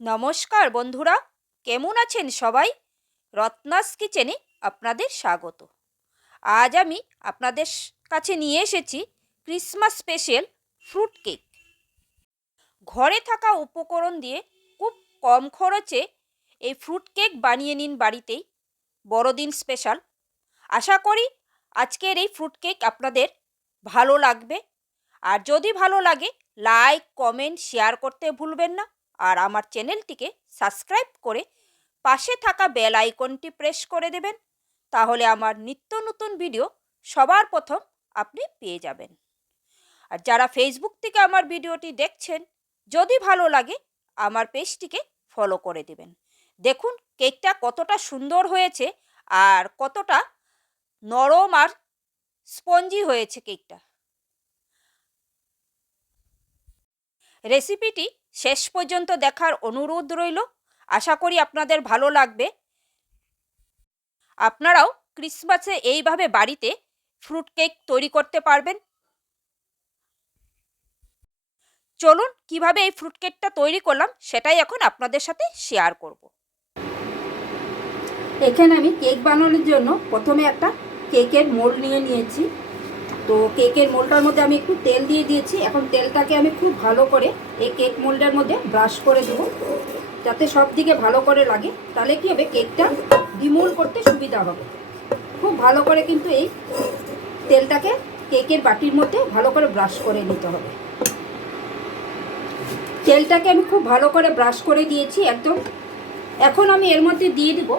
নমস্কার বন্ধুরা, কেমন আছেন সবাই? রত্নাস কিচেনে আপনাদের স্বাগত। আজ আমি আপনাদের কাছে নিয়ে এসেছি ক্রিসমাস স্পেশাল ফ্রুট কেক। ঘরে থাকা উপকরণ দিয়ে খুব কম খরচে এই ফ্রুট কেক বানিয়ে নিন বাড়িতেই। বড়দিন স্পেশাল। আশা করি আজকের এই ফ্রুট কেক আপনাদের ভালো লাগবে। আর যদি ভালো লাগে, লাইক, কমেন্ট, শেয়ার করতে ভুলবেন না। আর আমার চ্যানেলটিকে সাবস্ক্রাইব করে পাশে থাকা বেল আইকনটি প্রেস করে দেবেন, তাহলে আমার নিত্য নতুন ভিডিও সবার প্রথম আপনি পেয়ে যাবেন। আর যারা ফেসবুক থেকে আমার ভিডিওটি দেখছেন, যদি ভালো লাগে আমার পেজটিকে ফলো করে দেবেন। দেখুন কেকটা কতটা সুন্দর হয়েছে আর কতটা নরম আর স্পঞ্জি হয়েছে কেকটা। রেসিপিটি শেষ পর্যন্ত দেখার অনুরোধ রইল। আশা করি আপনাদের ভালো লাগবে। আপনারাও ক্রিসমাসে এইভাবে বাড়িতে ফ্রুট কেক তৈরি করতে পারবেন। চলুন, কীভাবে এই ফ্রুট কেকটা তৈরি করলাম সেটাই এখন আপনাদের সাথে শেয়ার করব। এখানে আমি কেক বানানোর জন্য প্রথমে একটা কেকের মোল্ড নিয়ে নিয়েছি। তো কেকের মোল্ডটার মধ্যে আমি একটু তেল দিয়ে দিয়েছি। এখন তেলটাকে আমি খুব ভালো করে এই কেক মোল্ডের মধ্যে ব্রাশ করে দেবো। যাতে সব দিকে ভালো করে লাগে। তাহলে কি হবে? কেকটা ডিমোল করতে সুবিধা হবে। খুব ভালো করে কিন্তু এই তেলটাকে কেকের বাটির মধ্যে ভালো করে ব্রাশ করে নিতে হবে। তেলটাকে আমি খুব ভালো করে ব্রাশ করে দিয়েছি একদম। এখন আমি এর মধ্যে দিয়ে দিব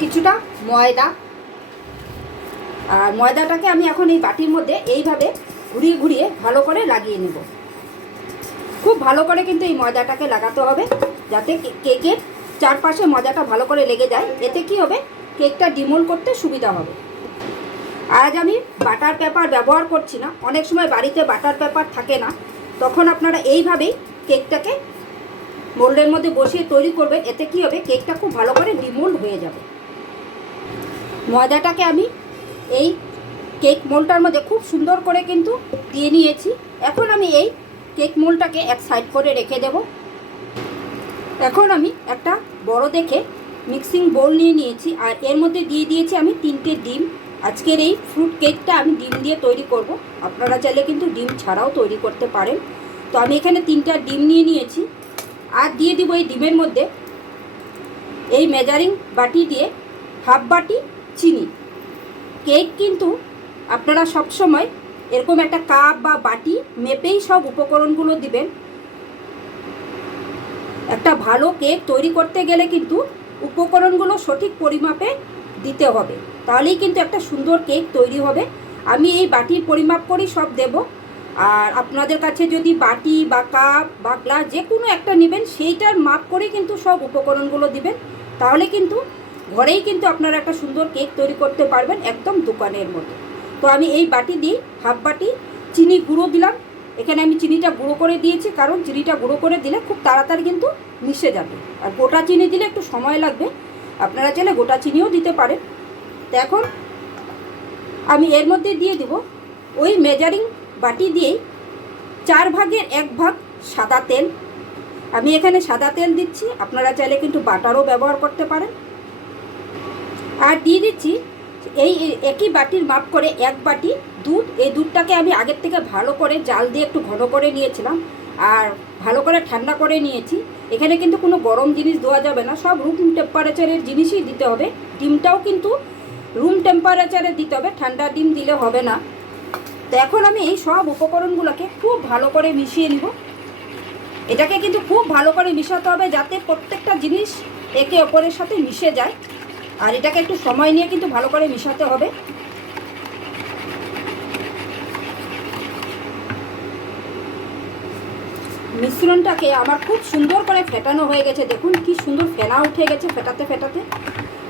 কিছুটা ময়দা। আর ময়দাটাকে আমি এখন এই বাটির মধ্যে এইভাবে ঘুরিয়ে ঘুরিয়ে ভালো করে লাগিয়ে নেব। খুব ভালো করে কিন্তু এই ময়দাটাকে লাগাতে হবে যাতে কেকের চারপাশে ময়দাটা ভালো করে লেগে যায়। এতে কি হবে? কেকটা ডিমোল করতে সুবিধা হবে। আজ আমি বাটার পেপার ব্যবহার করছি না। অনেক সময় বাড়িতে বাটার পেপার থাকে না। তখন আপনারা এইভাবেই কেকটাকে মোল্ডের মধ্যে বসিয়ে তৈরি করবেন। এতে কি হবে? কেকটা খুব ভালো করে ডিমোল্ড হয়ে যাবে। ময়দাটাকে আমি এই কেক মোলটার মধ্যে খুব সুন্দর করে কিন্তু দিয়ে নিয়েছি। এখন আমি এই কেক মোলটাকে এক সাইড করে রেখে দেব। এখন আমি একটা বড় দেখে মিক্সিং বোল নিয়ে নিয়েছি আর এর মধ্যে দিয়ে দিয়েছি আমি তিনটে ডিম। আজকের এই ফ্রুট কেকটা আমি ডিম দিয়ে তৈরি করব। আপনারা চাইলে কিন্তু ডিম ছাড়াও তৈরি করতে পারেন। তো আমি এখানে তিনটা ডিম নিয়ে নিয়েছি। আর দিয়ে দিব এই ডিমের মধ্যে এই মেজারিং বাটি দিয়ে হাফ বাটি চিনি। কেক কিন্তু আপনারা সব সময় এরকম একটা কাপ বা বাটি মেপেই সব উপকরণগুলো দিবেন। একটা ভালো কেক তৈরি করতে গেলে কিন্তু উপকরণগুলো সঠিক পরিমাপে দিতে হবে। তাহলেই কিন্তু একটা সুন্দর কেক তৈরি হবে। আমি এই বাটির পরিমাপ করেই সব দেব। আর আপনাদের কাছে যদি বাটি বা কাপ বা গ্লাস যে কোনো একটা নেবেন, সেইটার মাপ করেই কিন্তু সব উপকরণগুলো দিবেন। তাহলে কিন্তু ঘরেই কিন্তু আপনারা একটা সুন্দর কেক তৈরি করতে পারবেন একদম দোকানের মতো। তো আমি এই বাটি দিয়ে হাফ বাটি চিনি গুঁড়ো দিলাম। এখানে আমি চিনিটা গুঁড়ো করে দিয়েছি, কারণ চিনিটা গুঁড়ো করে দিলে খুব তাড়াতাড়ি কিন্তু মিশে যাবে। আর গোটা চিনি দিলে একটু সময় লাগবে, আপনারা চাইলে গোটা চিনিও দিতে পারেন। তো এখন আমি এর মধ্যে দিয়ে দিব ওই মেজারিং বাটি দিয়েই চার ভাগের এক ভাগ সাদা তেল। আমি এখানে সাদা তেল দিচ্ছি, আপনারা চাইলে কিন্তু বাটারও ব্যবহার করতে পারেন। আর দিয়ে দিচ্ছি এই একই বাটির মাপ করে এক বাটি দুধ। এই দুধটাকে আমি আগের থেকে ভালো করে জাল দিয়ে একটু ঘন করে নিয়েছিলাম আর ভালো করে ঠান্ডা করে নিয়েছি। এখানে কিন্তু কোনো গরম জিনিস দেওয়া যাবে না, সব রুম টেম্পারেচারের জিনিসই দিতে হবে। ডিমটাও কিন্তু রুম টেম্পারেচারে দিতে হবে, ঠান্ডা ডিম দিলে হবে না। তো এখন আমি এই সব উপকরণগুলোকে খুব ভালো করে মিশিয়ে নিব। এটাকে কিন্তু খুব ভালো করে মিশাতে হবে যাতে প্রত্যেকটা জিনিস একে অপরের সাথে মিশে যায়। আর এটাকে একটু সময় নিয়ে কিন্তু ভালো করে মিশাতে হবে। মিশ্রণটাকে আমার খুব সুন্দর করে ফেটানো হয়ে গেছে। দেখুন কি সুন্দর ফেনা উঠে গেছে ফেটাতে ফেটাতে।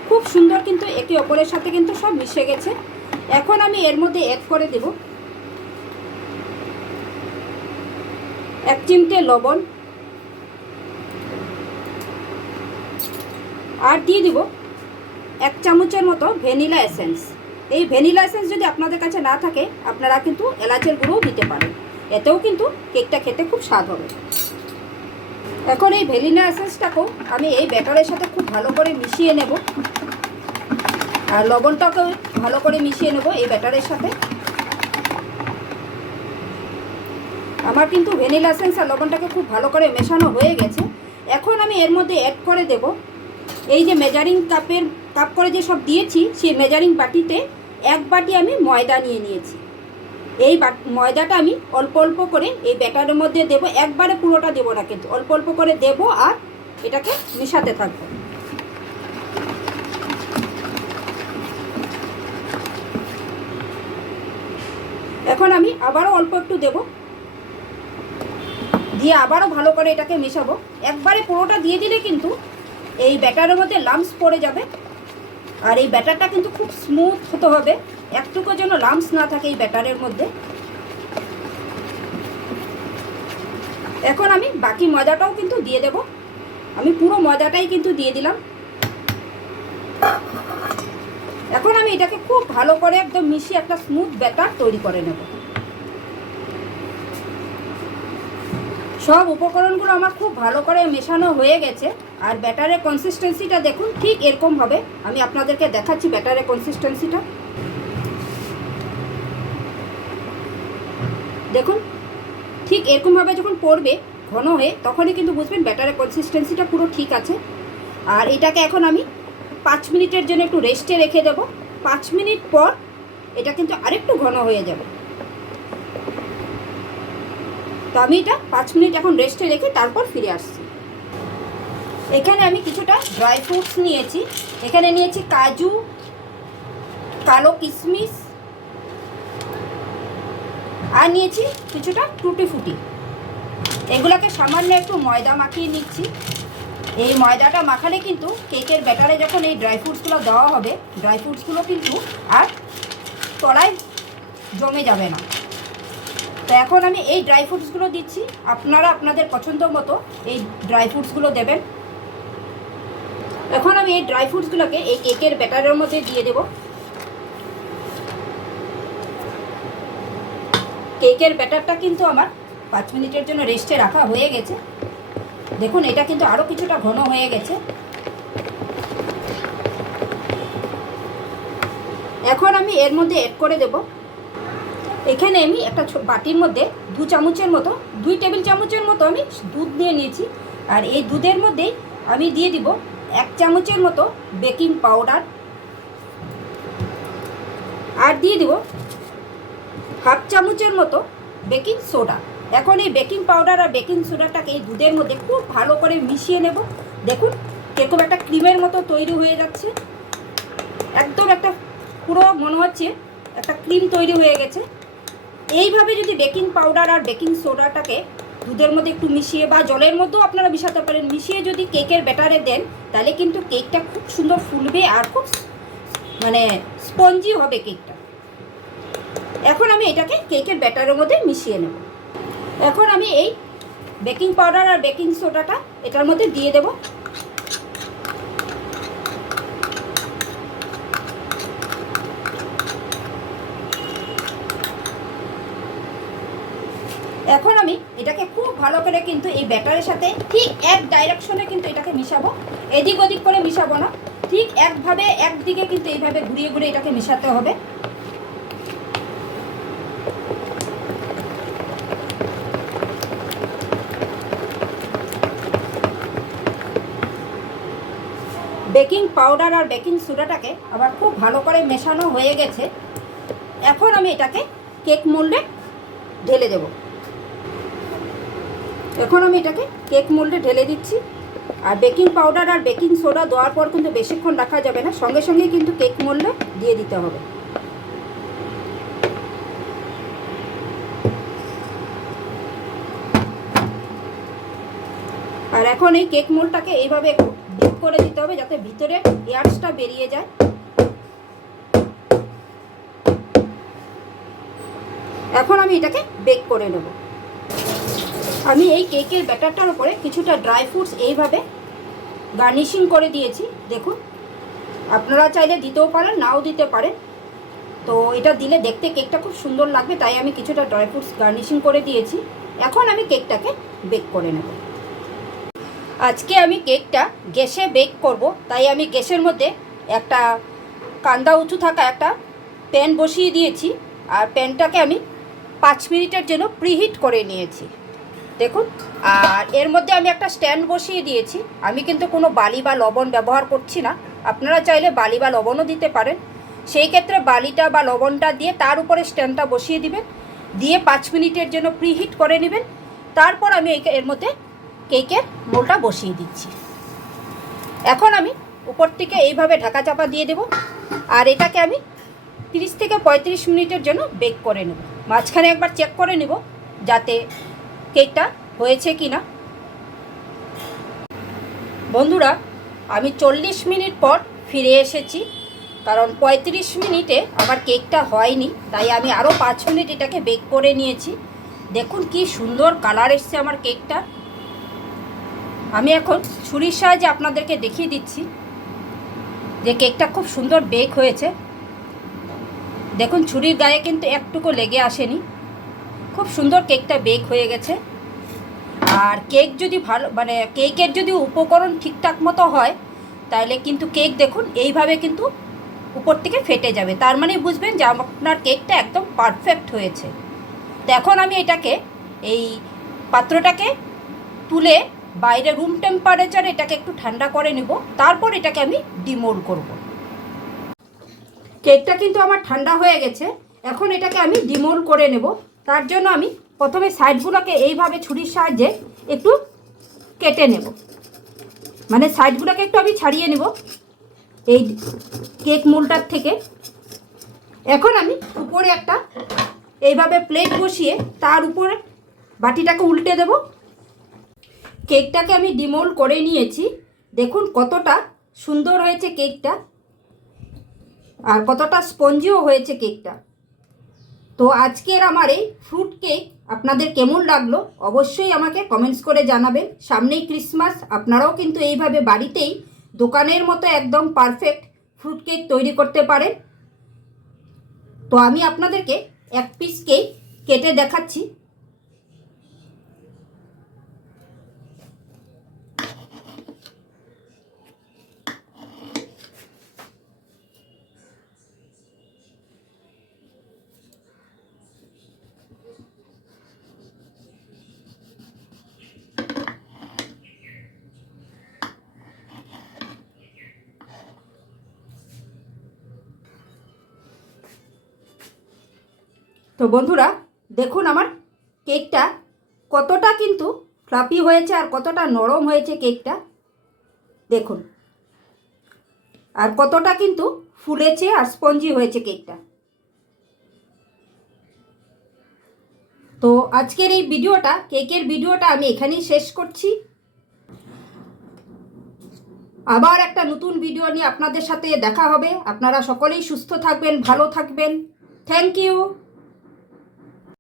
খুব সুন্দর কিন্তু একে অপরের সাথে কিন্তু সব মিশে গেছে। এখন আমি এর মধ্যে অ্যাড করে দেব। এক চিমটে লবণ। আর দিয়ে দিব এক চামচের মতো ভ্যানিলা এসেন্স। এই ভ্যানিলা এসেন্স যদি আপনাদের কাছে না থাকে, আপনারা কিন্তু এলাচের গুঁড়োও দিতে পারেন। এতেও কিন্তু কেকটা খেতে খুব স্বাদ হবে। এখন এই ভ্যানিলা এসেন্সটাকেও আমি এই ব্যাটারের সাথে খুব ভালো করে মিশিয়ে নেব। আর লবণটাকেও ভালো করে মিশিয়ে নেব এই ব্যাটারের সাথে। আমার কিন্তু ভ্যানিলা এসেন্স আর লবণটাকে খুব ভালো করে মেশানো হয়ে গেছে। এখন আমি এর মধ্যে অ্যাড করে দেব। এই যে মেজারিং কাপের কাপ করে যে সব দিয়েছি, সেই মেজারিং বাটিতে এক বাটি আমি ময়দা নিয়ে নিয়েছি। এই ময়দাটা আমি অল্প অল্প করে এই ব্যাটারের মধ্যে দেব। একবারে পুরোটা দেবো না কিন্তু, অল্প অল্প করে দেব আর এটাকে মেশাতে থাকব। এখন আমি আবারও অল্প একটু দেব। দিয়ে আবারও ভালো করে এটাকে মেশাবো। একবারে পুরোটা দিয়ে দিলে কিন্তু এই ব্যাটারের মধ্যে লামস পড়ে যাবে। আর এই ব্যাটারটা কিন্তু খুব স্মুথ হতে হবে। একটুকু যেন লামস না থাকে এই ব্যাটারের মধ্যে। এখন আমি বাকি ময়দাটাও কিন্তু দিয়ে দেব। আমি পুরো ময়দাটাই কিন্তু দিয়ে দিলাম। এখন আমি এটাকে খুব ভালো করে একদম মিশিয়ে একটা স্মুথ ব্যাটার তৈরি করে নেব। সব উপকরণগুলো আমার খুব ভালো করে মেশানো হয়ে গেছে। আর ব্যাটারের কনসিস্টেন্সিটা দেখুন, ঠিক এরকম হবে। আমি আপনাদেরকে দেখাচ্ছি ব্যাটারের কনসিস্টেন্সিটা দেখুন, ঠিক এরকমভাবে যখন পড়বে, ঘন হয়ে, তখনই কিন্তু বুঝবেন ব্যাটারের কনসিস্টেন্সিটা পুরো ঠিক আছে। আর এটাকে এখন আমি পাঁচ মিনিটের জন্য একটু রেস্টে রেখে দেব। পাঁচ মিনিট পর এটা কিন্তু আরেকটু ঘন হয়ে যাবে। তো আমি এটা পাঁচ মিনিট এখন রেস্টে রেখে তারপর ফিরে আসছি। এখানে আমি কিছুটা ড্রাই ফ্রুটস নিয়েছি। এখানে নিয়েছি কাজু, কালো কিশমিশ আর নিয়েছি কিছুটা টুটি ফুটি এগুলোকে সামান্য একটু ময়দা মাখিয়ে নিচ্ছি। এই ময়দাটা মাখালে কিন্তু কেকের ব্যাটারে যখন এই ড্রাই ফ্রুটসগুলো দেওয়া হবে ড্রাই ফ্রুটসগুলো কিন্তু আর তলায় জমে যাবে না। তো এখন আমি এই ড্রাই ফ্রুটসগুলো দিচ্ছি। আপনারা আপনাদের পছন্দ মতো এই ড্রাই ফ্রুটসগুলো দেবেন। এখন আমি এই ড্রাই ফ্রুটসগুলোকে এই কেকের ব্যাটারের মধ্যে দিয়ে দেব। কেকের ব্যাটারটা কিন্তু আমার পাঁচ মিনিটের জন্য রেস্টে রাখা হয়ে গেছে। দেখুন, এটা কিন্তু আরও কিছুটা ঘন হয়ে গেছে। এখন আমি এর মধ্যে অ্যাড করে দেব। এখানে আমি একটা বাটির মধ্যে দু চামচের মতো, দুই টেবিল চামচের মতো আমি দুধ নিয়ে নিয়েছি। আর এই দুধের মধ্যেই আমি দিয়ে দিব এক চামচের মতো বেকিং পাউডার। আর দিয়ে দিব হাফ চামচের মতো বেকিং সোডা। এখন এই বেকিং পাউডার আর বেকিং সোডাটাকে এই দুধের মধ্যে খুব ভালো করে মিশিয়ে নেব। দেখুন কীরকম একটা ক্রিমের মতো তৈরি হয়ে যাচ্ছে। একদম একটা পুরো মনে হচ্ছে একটা ক্রিম তৈরি হয়ে গেছে। এইভাবে যদি বেকিং পাউডার আর বেকিং সোডাটাকে দুধের মধ্যে একটু মিশিয়ে বা জলের মধ্যেও আপনারা মিশাতে পারেন। মিশিয়ে যদি কেকের ব্যাটারে দেন, তাহলে কিন্তু কেকটা খুব সুন্দর ফুলবে আর খুব মানে স্পঞ্জি হবে কেকটা। এখন আমি এটাকে কেকের ব্যাটারের মধ্যে মিশিয়ে নেব। এখন আমি এই বেকিং পাউডার আর বেকিং সোডাটা এটার মধ্যে দিয়ে দেব এখন আমি এটাকে খুব ভালো করে কিন্তু এই ব্যাটারের সাথে ঠিক এক ডাইরেকশনে কিন্তু এটাকে মিশাবো। এদিক ওদিক করে মিশাবো না। ঠিক একভাবে একদিকে কিন্তু এইভাবে ঘুরিয়ে ঘুরিয়ে এটাকে মিশাতে হবে। বেকিং পাউডার আর বেকিং সোডাটাকে আবার খুব ভালো করে মেশানো হয়ে গেছে। এখন আমি এটাকে কেক মোল্ডে ঢেলে দেব। এখন আমি এটাকে কেক মোল্ডে ঢেলে দিচ্ছি। আর বেকিং পাউডার আর বেকিং সোডা দেওয়ার পর কিন্তু বেশিক্ষণ রাখা যাবে না, সঙ্গে সঙ্গেই কিন্তু কেক মোল্ডে দিয়ে দিতে হবে। আর এখন এই কেক মোল্ডটাকে এইভাবে ডিপ করে দিতে হবে যাতে ভিতরে এয়ারসটা বেরিয়ে যায়। এখন আমি এটাকে বেক করে নেব। আমি এই কেকের ব্যাটারটার উপরে কিছুটা ড্রাই ফ্রুটস এইভাবে গার্নিশিং করে দিয়েছি, দেখুন। আপনারা চাইলে দিতেও পারেন, নাও দিতে পারেন। তো এটা দিলে দেখতে কেকটা খুব সুন্দর লাগবে, তাই আমি কিছুটা ড্রাই ফ্রুটস গার্নিশিং করে দিয়েছি। এখন আমি কেকটাকে বেক করে নেব। আজকে আমি কেকটা গ্যাসে বেক করব, তাই আমি গ্যাসের মধ্যে একটা কান্দা উঁচু থাকা একটা প্যান বসিয়ে দিয়েছি, আর প্যানটাকে আমি পাঁচ মিনিটের জন্য প্রিহিট করে নিয়েছি। দেখুন, আর এর মধ্যে আমি একটা স্ট্যান্ড বসিয়ে দিয়েছি। আমি কিন্তু কোনো বালি বা লবণ ব্যবহার করছি না। আপনারা চাইলে বালি বা লবণও দিতে পারেন। সেই ক্ষেত্রে বালিটা বা লবণটা দিয়ে তার উপরে স্ট্যান্ডটা বসিয়ে দিবেন। দিয়ে পাঁচ মিনিটের জন্য প্রিহিট করে নেবেন। তারপর আমি এর মধ্যে কেকের মোলটা বসিয়ে দিচ্ছি। এখন আমি উপর থেকে এইভাবে ঢাকা চাপা দিয়ে দেব। আর এটাকে আমি তিরিশ থেকে পঁয়ত্রিশ মিনিটের জন্য বেক করে নেব। মাঝখানে একবার চেক করে নেব, যাতে কেকটা হয়েছে কি না বন্ধুরা, আমি চল্লিশ মিনিট পর ফিরে এসেছি, কারণ পঁয়ত্রিশ মিনিটে আমার কেকটা হয়নি, তাই আমি আরও পাঁচ মিনিট এটাকে বেক করে নিয়েছি। দেখুন কি সুন্দর কালার এসছে আমার কেকটা আমি এখন ছুরির সাহায্যে আপনাদেরকে দেখিয়ে দিচ্ছি যে কেকটা খুব সুন্দর বেক হয়েছে। দেখুন, ছুরির গায়ে কিন্তু একটুকু লেগে আসেনি। খুব সুন্দর কেকটা বেক হয়ে গেছে। আর কেক যদি ভালো মানে কেকের যদি উপকরণ ঠিকঠাক মতো হয়, তাহলে কিন্তু কেক দেখুন, এইভাবে কিন্তু উপর থেকে ফেটে যাবে। তার মানে বুঝবেন যে আপনার কেকটা একদম পারফেক্ট হয়েছে। তো এখন আমি এটাকে, এই পাত্রটাকে তুলে বাইরে রুম টেম্পারেচারে এটাকে একটু ঠান্ডা করে নেব। তারপর এটাকে আমি ডিমোল করব। কেকটা কিন্তু আমার ঠান্ডা হয়ে গেছে। এখন এটাকে আমি ডিমোল করে নেব। তার জন্য আমি প্রথমে সাইডগুলোকে এইভাবে ছুরির সাহায্যে একটু কেটে নেব। মানে সাইডগুলোকে একটু আমি ছাড়িয়ে নেব। এই কেক মোলটার থেকে। এখন আমি উপরে একটা এইভাবে প্লেট বসিয়ে তার উপরে বাটিটাকে উল্টে দেব। কেকটাকে আমি ডিমোল করে নিয়েছি। দেখুন কতটা সুন্দর হয়েছে কেকটা। আর কতটা স্পঞ্জিও হয়েছে কেকটা। তো আজকের আমার এই ফ্রুট কেক আপনাদের কেমন লাগল অবশ্যই আমাকে কমেন্টস করে জানাবেন। সামনেই ক্রিসমাস আপনারাও কিন্তু এইভাবে বাড়িতেই দোকানের মতো একদম পারফেক্ট ফ্রুট কেক তৈরি করতে পারেন। তো আমি আপনাদেরকে এক পিস কেক কেটে দেখাচ্ছি। তো বন্ধুরা, দেখুন আমার কেকটা কতটা কিন্তু ফ্লাফি হয়েছে আর কতটা নরম হয়েছে কেকটা। দেখুন, আর কতটা কিন্তু ফুলেছে আর স্পঞ্জি হয়েছে কেকটা। তো আজকের এই ভিডিওটা, কেকের ভিডিওটা আমি এখানেই শেষ করছি। আবার একটা নতুন ভিডিও নিয়ে আপনাদের সাথে দেখা হবে। আপনারা সকলেই সুস্থ থাকবেন, ভালো থাকবেন। Thank you.